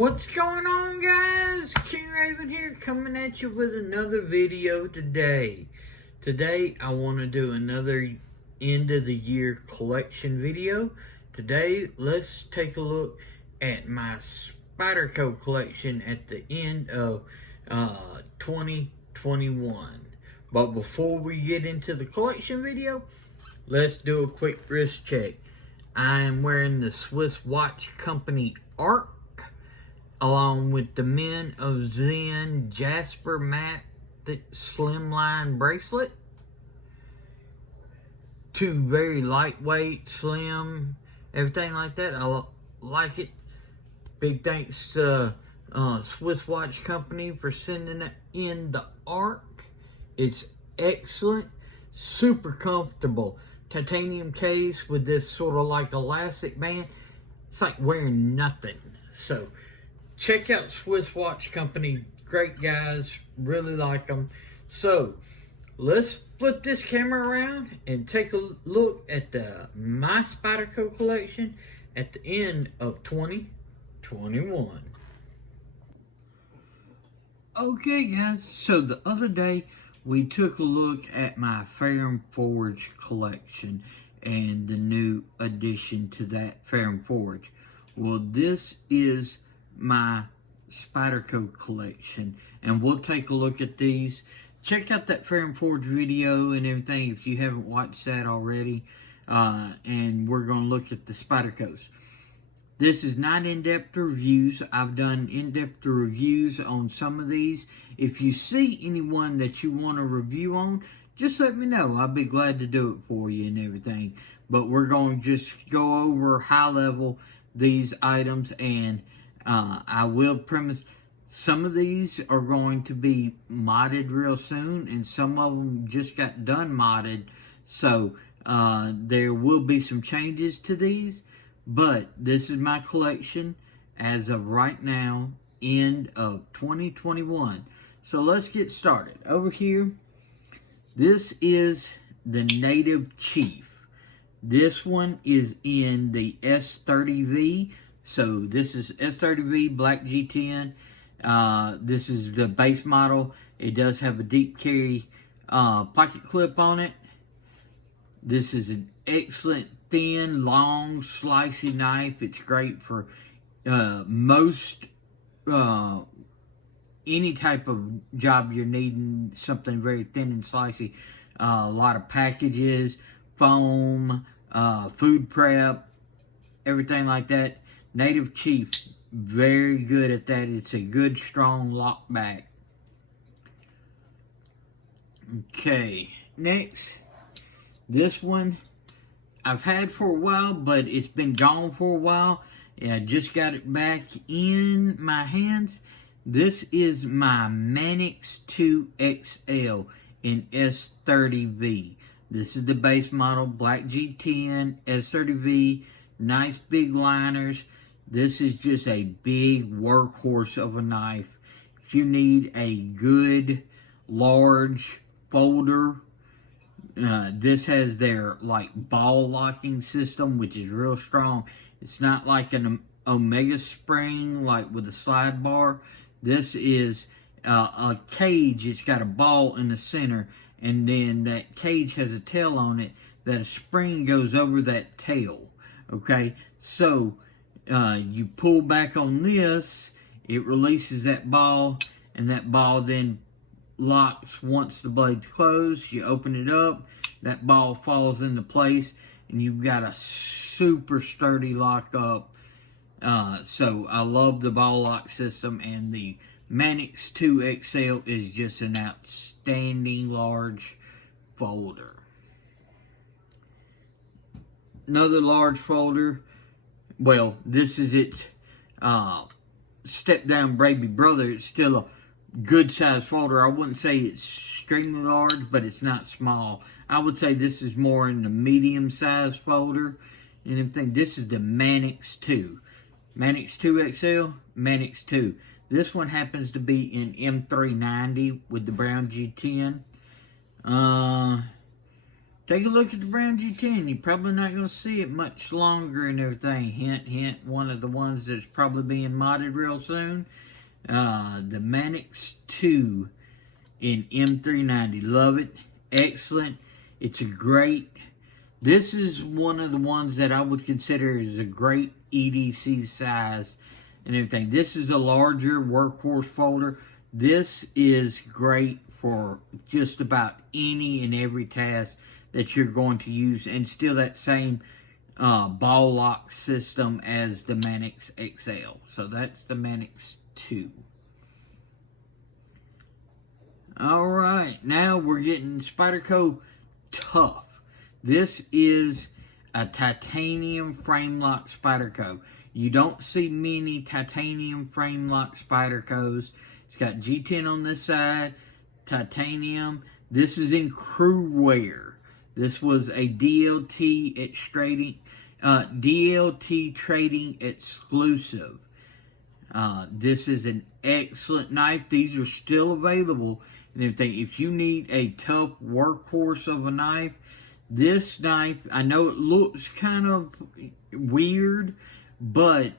What's going on, guys? King Raven here, coming at you with another video today. Today I want to do another end of the year collection video. Today let's take a look at my Spyderco collection at the end of 2021. But before we get into the collection video, let's do a quick wrist check. I am wearing the Swiss watch company Arc, along with the Men of Zen Jasper Matte Slimline bracelet. Two very lightweight, slim, everything like that. I like it. Big thanks to Swiss Watch Company for sending it in the Arc. It's excellent, super comfortable. Titanium case with this sort of like elastic band. It's like wearing nothing. So check out Swiss Watch Company. Great guys. Really like them. So let's flip this camera around and take a look at my Spyderco collection at the end of 2021. Okay, guys. So the other day we took a look at my Ferrum Forge collection and the new addition to that Ferrum Forge. Well, this is my Spyderco collection, and we'll take a look at these. Check out that Ferrum Forge video and everything if you haven't watched that already. And we're going to look at the Spydercos. This is not in-depth reviews. I've done in-depth reviews on some of these. If you see anyone that you want to review on, just let me know. I'll be glad to do it for you and everything. But we're going to just go over high level these items, and I will premise some of these are going to be modded real soon, and some of them just got done modded. So there will be some changes to these. But this is my collection as of right now, end of 2021. So let's get started. Over here, this is the Native Chief. This one is in the S30V. So this is S30V Black G10. This is the base model. It does have a deep carry pocket clip on it. This is an excellent thin, long, slicey knife. It's great for most any type of job you're needing something very thin and slicey. A lot of packages, foam, food prep, everything like that. Native Chief, very good at that. It's a good, strong lock back. Okay, next, this one I've had for a while, but it's been gone for a while. Yeah, I just got it back in my hands. This is my Manix 2XL in S30V. This is the base model, Black G10, S30V, nice big liners. This is just a big workhorse of a knife. If you need a good, large folder, this has their like ball locking system, which is real strong. It's not like an Omega spring like with a slide bar. This is a cage. It's got a ball in the center, and then that cage has a tail on it that a spring goes over that tail. Okay, so you pull back on this, it releases that ball, and that ball then locks once the blade's closed. You open it up, that ball falls into place, and you've got a super sturdy lock up. So I love the ball lock system, and the Manix 2XL is just an outstanding large folder. Another large folder. Well, this is its step down baby brother. It's still a good size folder. I wouldn't say it's extremely large, but it's not small. I would say this is more in the medium size folder and everything. This is the Manix 2. Manix 2XL, Manix 2. This one happens to be in M390 with the brown G10. Kind take a look at the brown G10. You're probably not going to see it much longer and everything. Hint, hint, one of the ones that's probably being modded real soon. The Manix 2 in M390. Love it. Excellent. It's a great, this is one of the ones that I would consider as a great EDC size and everything. This is a larger workhorse folder. This is great for just about any and every task that you're going to use, and still that same ball lock system as the Manix XL. So that's the Manix 2. Alright, now we're getting Spyderco Tough. This is a titanium frame lock Spyderco. You don't see many titanium frame lock Spydercos. It's got G10 on this side, titanium. This is in crew wear. This was a DLT trading exclusive. This is an excellent knife. These are still available and everything. If you need a tough workhorse of a knife, this knife, I know it looks kind of weird, but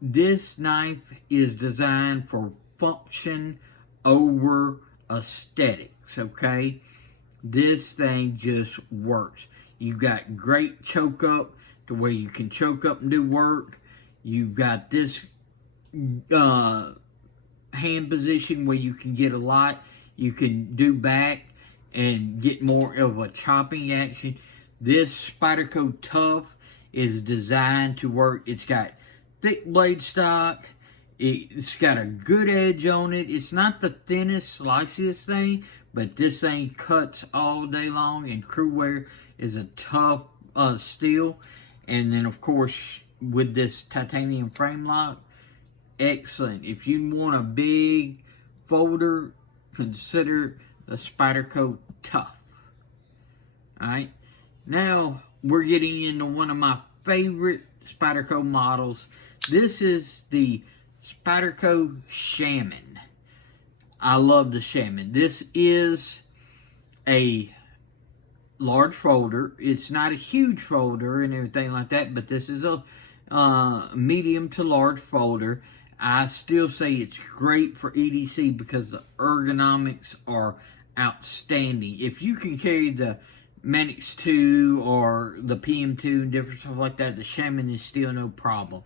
this knife is designed for function over aesthetics, okay? This thing just works. You've got great choke up to where you can choke up and do work. You've got this hand position where you can get a lot. You can do back and get more of a chopping action. This Spyderco Tough is designed to work. It's got thick blade stock. It's got a good edge on it. It's not the thinnest, sliciest thing, but this thing cuts all day long, and crew wear is a tough steel. And then, of course, with this titanium frame lock, excellent. If you want a big folder, consider the Spyderco Tough. Alright, now we're getting into one of my favorite Spyderco models. This is the Spyderco Shaman. I love the Shaman. This is a large folder. It's not a huge folder and everything like that, but this is a medium to large folder. I still say it's great for EDC because the ergonomics are outstanding. If you can carry the Manix 2 or the PM2 and different stuff like that, the Shaman is still no problem.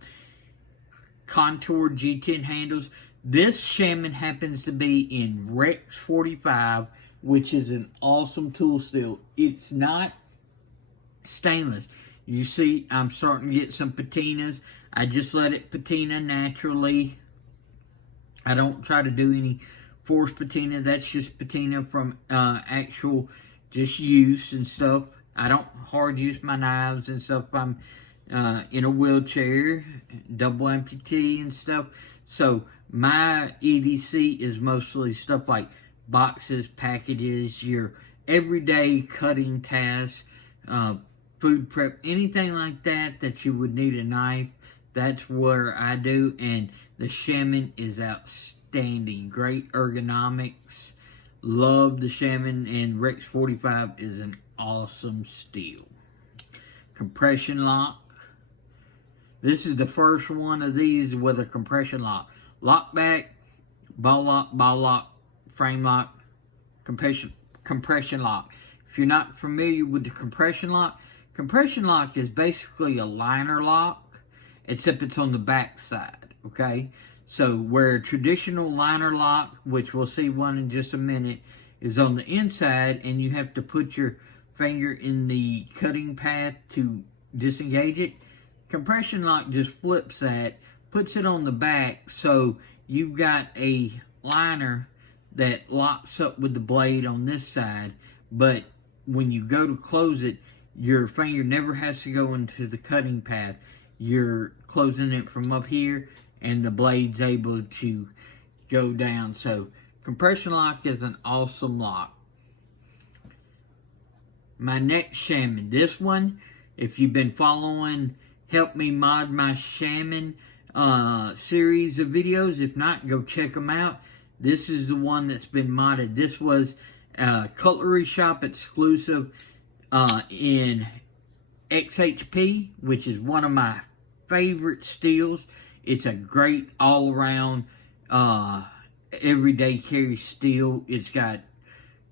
Contoured G10 handles. This Shaman happens to be in Rex 45, which is an awesome tool still. It's not stainless. You see, I'm starting to get some patinas. I just let it patina naturally. I don't try to do any forced patina. That's just patina from actual just use and stuff. I don't hard use my knives and stuff. I'm in a wheelchair, double amputee and stuff. So my EDC is mostly stuff like boxes, packages, your everyday cutting tasks, food prep, anything like that that you would need a knife. That's where I do, and the Shaman is outstanding. Great ergonomics. Love the Shaman, and Rex 45 is an awesome steel. Compression lock. This is the first one of these with a compression lock. Lock back, ball lock, frame lock, compression lock. If you're not familiar with the compression lock is basically a liner lock, except it's on the back side, okay? So where a traditional liner lock, which we'll see one in just a minute, is on the inside, and you have to put your finger in the cutting path to disengage it, compression lock just flips that, puts it on the back, so you've got a liner that locks up with the blade on this side, but when you go to close it, your finger never has to go into the cutting path. You're closing it from up here, and the blade's able to go down. So compression lock is an awesome lock. My next Shaman. This one, if you've been following Help Me Mod My Shaman series of videos, if not, go check them out. This is the one that's been modded. This was a Cutlery Shop exclusive. in XHP, which is one of my favorite steels. It's a great all-around everyday carry steel. It's got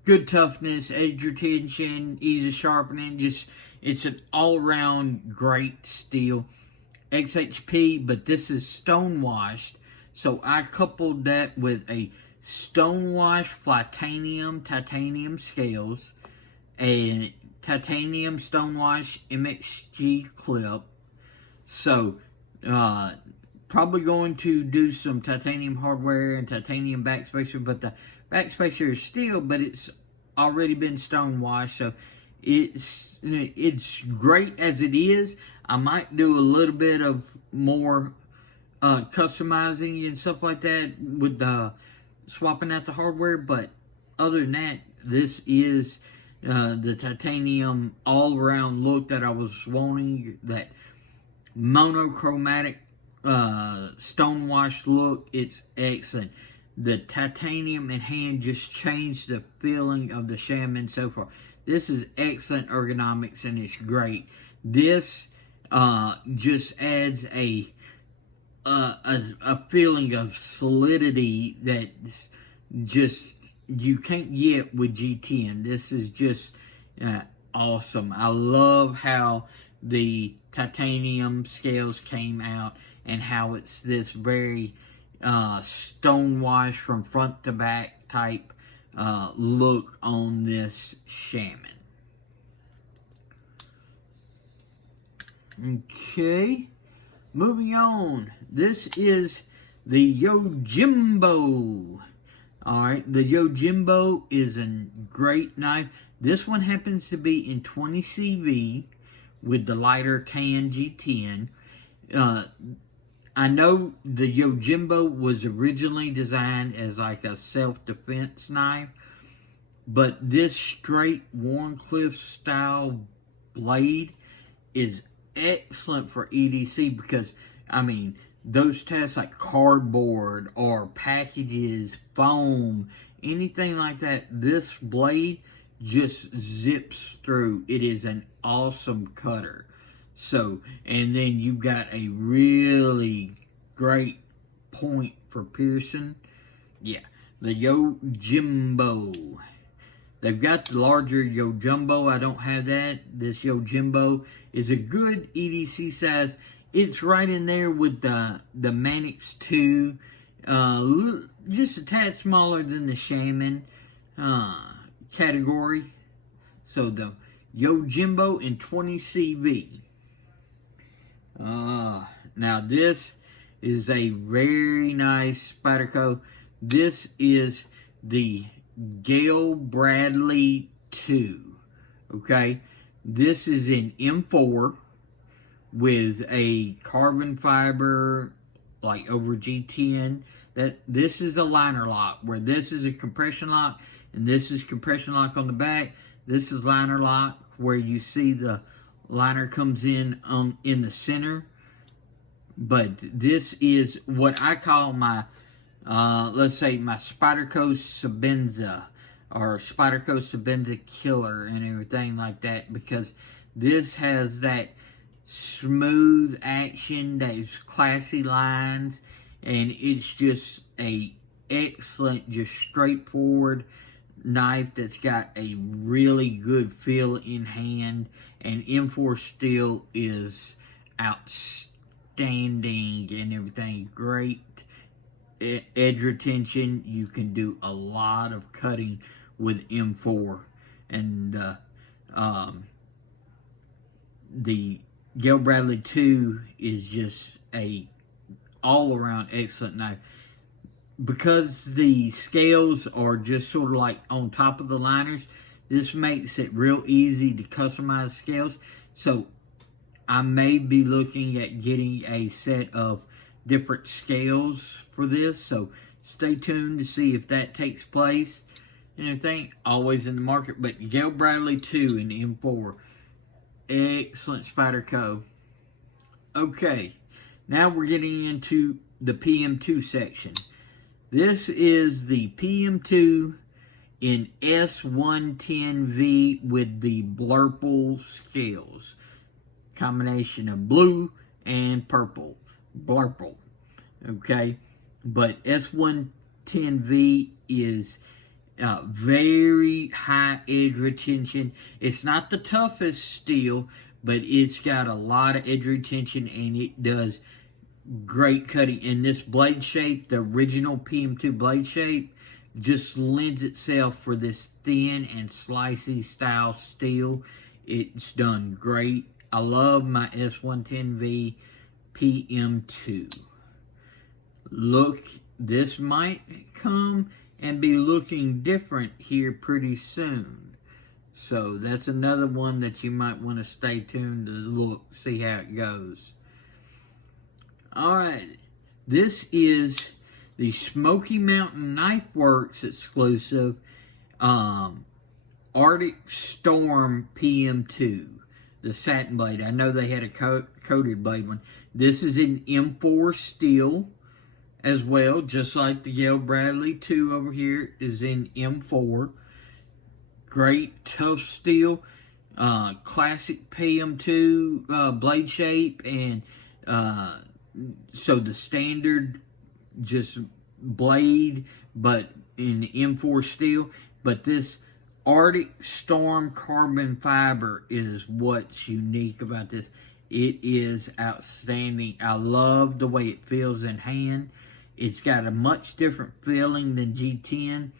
good toughness, edge retention, ease of sharpening. It's an all-around great steel. XHP, but this is stone washed. So I coupled that with a stone washed titanium scales, a titanium stone wash MXG clip. So probably going to do some titanium hardware and titanium backspacer, but the backspacer is steel, but it's already been stone washed, so it's great as it is. I might do a little bit of more customizing and stuff like that with swapping out the hardware, but other than that, this is the titanium all-around look that I was wanting, that monochromatic stone wash look. It's excellent. The titanium in hand just changed the feeling of the Shaman so far. This is excellent ergonomics and it's great. This just adds a feeling of solidity that just you can't get with G10. This is just awesome. I love how the titanium scales came out and how it's this very stone wash from front to back type look on this Shaman. Okay, moving on. This is the YoJimbo. Alright, the YoJimbo is a great knife. This one happens to be in 20 CV with the lighter tan G10. I know the YoJimbo was originally designed as like a self-defense knife, but this straight Warncliffe style blade is excellent for EDC because, I mean, those tests like cardboard or packages, foam, anything like that, this blade just zips through. It is an awesome cutter. So, and then you've got a really great point for piercing. Yeah, the YoJimbo. They've got the larger YoJimbo. I don't have that. This YoJimbo is a good EDC size. It's right in there with the Manix 2. Just a tad smaller than the Shaman category. So the YoJimbo in 20 CV. Now this is a very nice Spyderco. This is the Gale Bradley 2. Okay, this is in M4 with a carbon fiber like over G10. This is a liner lock, where this is a compression lock and this is compression lock on the back. This is liner lock, where you see the liner comes in the center. But this is what I call my let's say my Spyderco Sabenza or Spyderco Sabenza Killer and everything like that, because this has that smooth action, those classy lines, and it's just a excellent, just straightforward knife that's got a really good feel in hand, and M4 steel is outstanding and everything. Great edge retention. You can do a lot of cutting with M4, and the Gale Bradley 2 is just a all-around excellent knife. Because the scales are just sort of like on top of the liners, this makes it real easy to customize scales. So I may be looking at getting a set of different scales for this. So stay tuned to see if that takes place and everything. Always in the market. But Gale Bradley 2 and M4. Excellent Spyderco. Okay, now we're getting into the PM2 section. This is the PM2 in S110V with the blurple scales. Combination of blue and purple. Blurple. Okay? But S110V is very high edge retention. It's not the toughest steel, but it's got a lot of edge retention, and it does great cutting. And this blade shape, the original PM2 blade shape, just lends itself for this thin and slicey style steel. It's done great. I love my S110V PM2. Look, this might come and be looking different here pretty soon. So that's another one that you might want to stay tuned to look, see how it goes. Alright, this is the Smoky Mountain Knife Works exclusive Arctic Storm PM2. The satin blade. I know they had a coated blade one. This is in M4 steel as well, just like the Yale Bradley 2 over here is in M4. Great tough steel, classic PM2 blade shape, and so the standard just blade, but in M4 steel. But this Arctic Storm carbon fiber is what's unique about this. It is outstanding. I love the way it feels in hand. It's got a much different feeling than G10.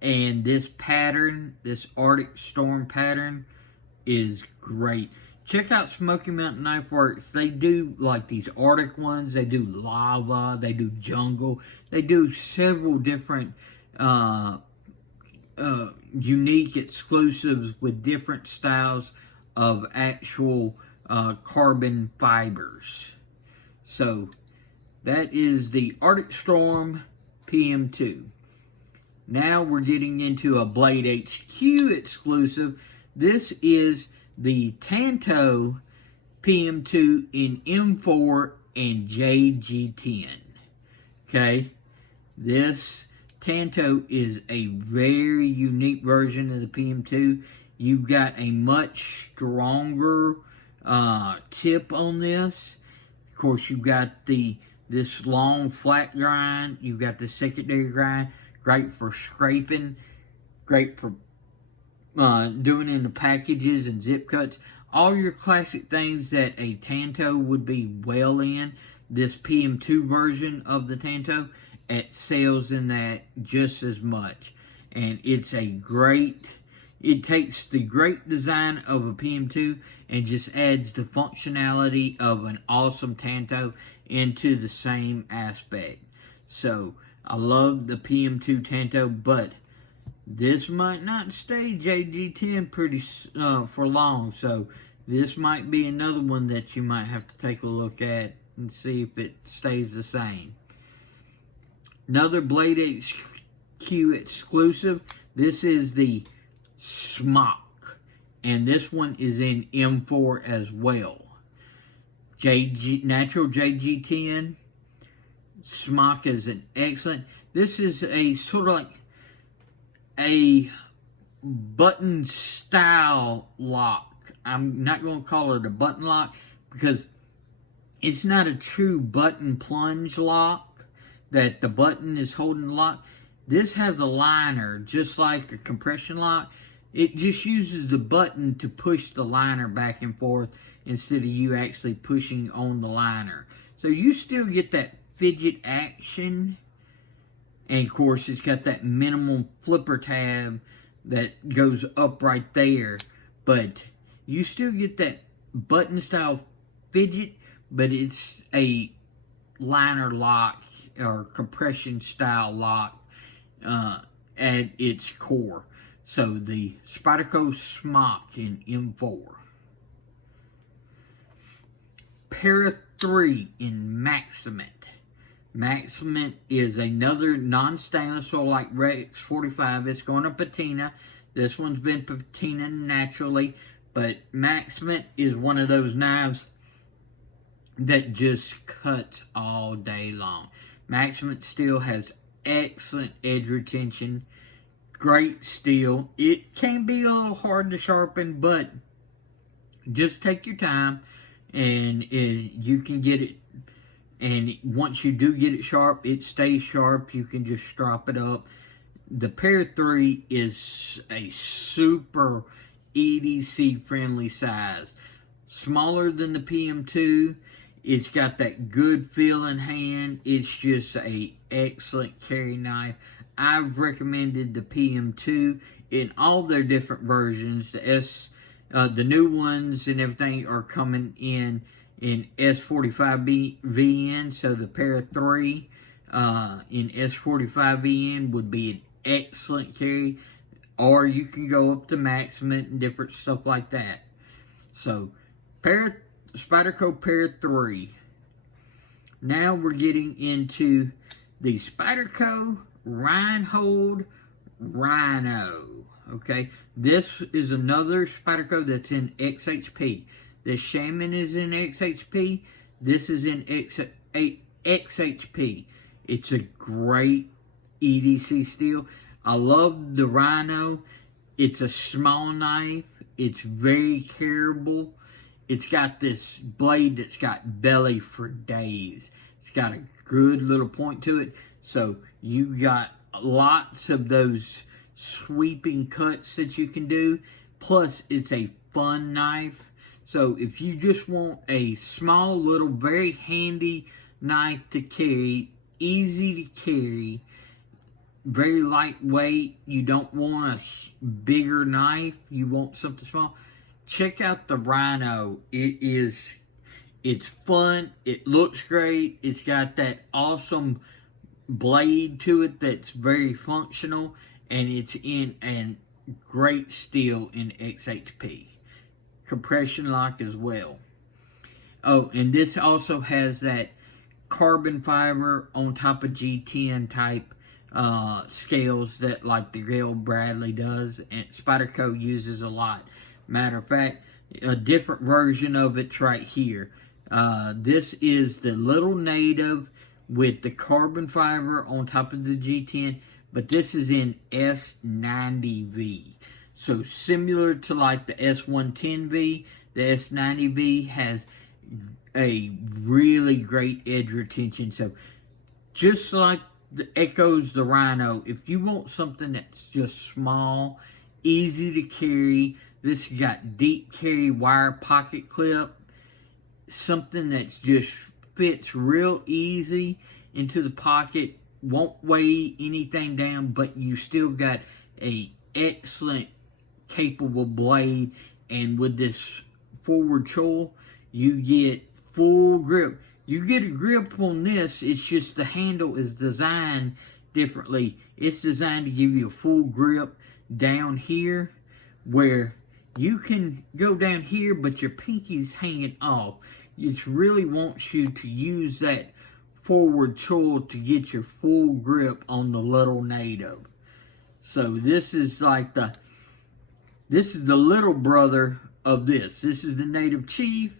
And this pattern, this Arctic Storm pattern, is great. Check out Smoky Mountain Knife Works. They do like these Arctic ones. They do lava. They do jungle. They do several different unique exclusives with different styles of actual carbon fibers. So that is the Arctic Storm PM2. Now we're getting into a Blade HQ exclusive. This is the Tanto PM2 in M4 and JG10. Okay, this Tanto is a very unique version of the PM2. You've got a much stronger tip on this. Of course, you've got this long flat grind. You've got the secondary grind. Great for scraping. Great for doing in the packages and zip cuts. All your classic things that a Tanto would be well in. This PM2 version of the Tanto excels in that just as much. And it's a great, it takes the great design of a PM2 and just adds the functionality of an awesome Tanto into the same aspect. So I love the PM2 Tanto, but this might not stay JG10 pretty for long. So this might be another one that you might have to take a look at and see if it stays the same. Another Blade HQ exclusive. This is the Smock, and this one is in M4 as well. Natural JG10. Smock is an excellent. This is a sort of like a button style lock. I'm not going to call it a button lock because it's not a true button plunge lock that the button is holding the lock. This has a liner just like a compression lock. It just uses the button to push the liner back and forth instead of you actually pushing on the liner. So you still get that fidget action. And of course, it's got that minimal flipper tab that goes up right there. But you still get that button style fidget, but it's a liner lock or compression style lock at its core. So the Spyderco Smock in M4. Para 3 in Maximate. Maximate is another non-stainless, so like Rex 45. It's going to patina. This one's been patina naturally, but Maximate is one of those knives that just cuts all day long. Maximate still has excellent edge retention, great steel. It can be a little hard to sharpen, but just take your time, and you can get it. And once you do get it sharp, it stays sharp. You can just strop it up. The Para 3 is a super EDC friendly size. Smaller than the PM2. It's got that good feeling hand. It's just a excellent carry knife. I've recommended the PM2 in all their different versions. The new ones and everything are coming in S45VN. So the Para 3 in S45VN would be an excellent carry. Or you can go up to maximum and different stuff like that. So Spyderco Para 3. Now we're getting into the Spyderco Rhino. Okay, this is another Spyderco that's in XHP. The Shaman is in XHP. This is in XHP. It's a great EDC steel. I love the Rhino. It's a small knife. It's very carryable. It's got this blade that's got belly for days. It's got a good little point to it. So you got lots of those sweeping cuts that you can do. Plus, it's a fun knife. So if you just want a small little, very handy knife to carry, easy to carry, very lightweight, you don't want a bigger knife, you want something small, check out the Rhino. It's fun, it looks great, it's got that awesome blade to it that's very functional, and it's in a great steel in XHP. Compression lock as well. Oh, and this also has that carbon fiber on top of G10 type scales that like the Galil Bradley does, and Spyderco uses a lot. Matter of fact, a different version of it's right here. This is the little native with the carbon fiber on top of the G10, but this is in S90V. So similar to like the S110V, the S90V has a really great edge retention. So just like echoes the Rhino, if you want something that's just small, easy to carry, this got deep carry wire pocket clip, something that's just fits real easy into the pocket, won't weigh anything down, but you still got a excellent capable blade. And with this forward choil, you get full grip. You get a grip on this, it's just the handle is designed differently. It's designed to give you a full grip down here, where you can go down here, but your pinky's hanging off. It really wants you to use that forward choil to get your full grip on the little native. So this is like the little brother of this. This is the native chief.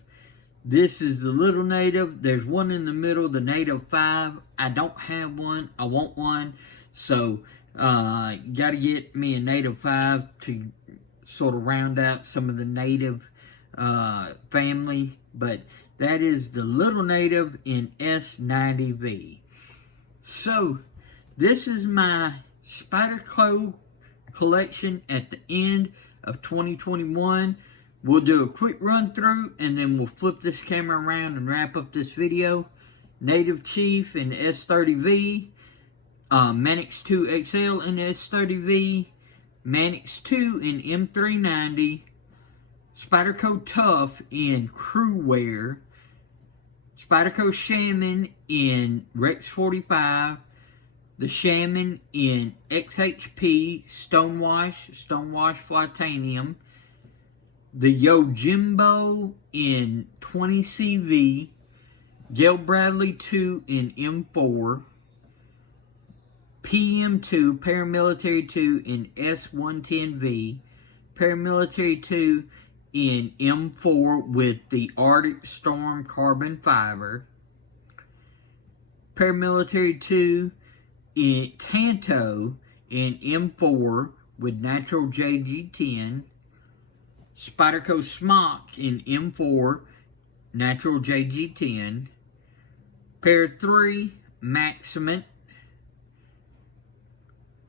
This is the little native. There's one in the middle, the native 5. I don't have one. I want one. So, got to get me a native 5 to sort of round out some of the native family. But that is the little native in S90V. So, this is my Spyderco collection at the end of 2021. We'll do a quick run through, and then we'll flip this camera around and wrap up this video. Native Chief in S30V, Manix 2 XL in S30V, Manix 2 in M390, Spyderco Tough in Crew Wear, Spyderco Shaman in Rex 45, the Shaman in XHP Stonewash Titanium, the YoJimbo in 20CV, Galil Bradley 2 in M4, PM2 Paramilitary 2 in S110V, Paramilitary 2 in M4 with the Arctic Storm carbon fiber, Paramilitary 2 in Tanto in M4 with natural JG10, Spyderco Smock in M4, natural JG10, pair 3 Maximum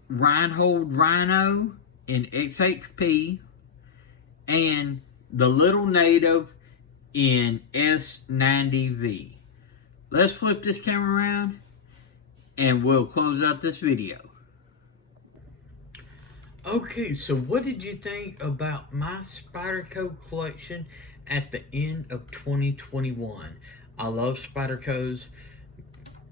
Rhino in XHP, and the Little Native in S90V. Let's flip this camera around and we'll close out this video. Okay, so what did you think about my Spyderco collection at the end of 2021? I love Spydercos.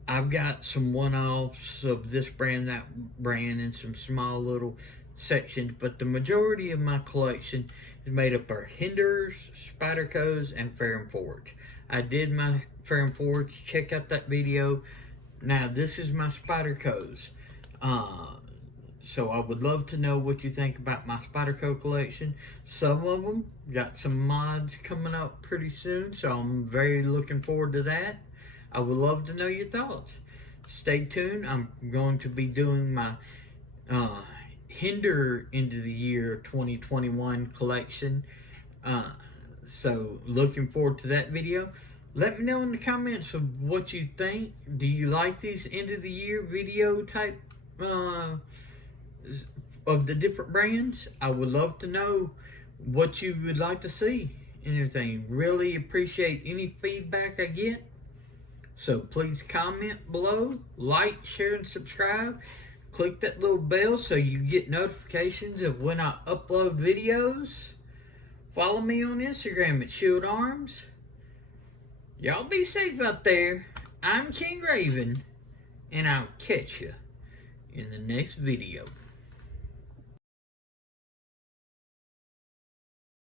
I've got some one-offs of this brand, that brand, and some small little sections, but the majority of my collection is made up of Hinderers, Spydercos, and Ferrum Forge. I did my Ferrum Forge. Check out that video. Now, this is my Spydercos. So I would love to know what you think about my Spyderco collection. Some of them got some mods coming up pretty soon, so I'm very looking forward to that. I would love to know your thoughts. Stay tuned. I'm going to be doing my Hinderer into the year 2021 collection. So looking forward to that video. Let me know in the comments of what you think. Do you like these end of the year video type of the different brands? I would love to know what you would like to see and everything. Really appreciate any feedback I get. So please comment below, like, share, and subscribe. Click that little bell so you get notifications of when I upload videos. Follow me on Instagram at Shield Arms. Y'all be safe out there. I'm King Raven, and I'll catch you in the next video.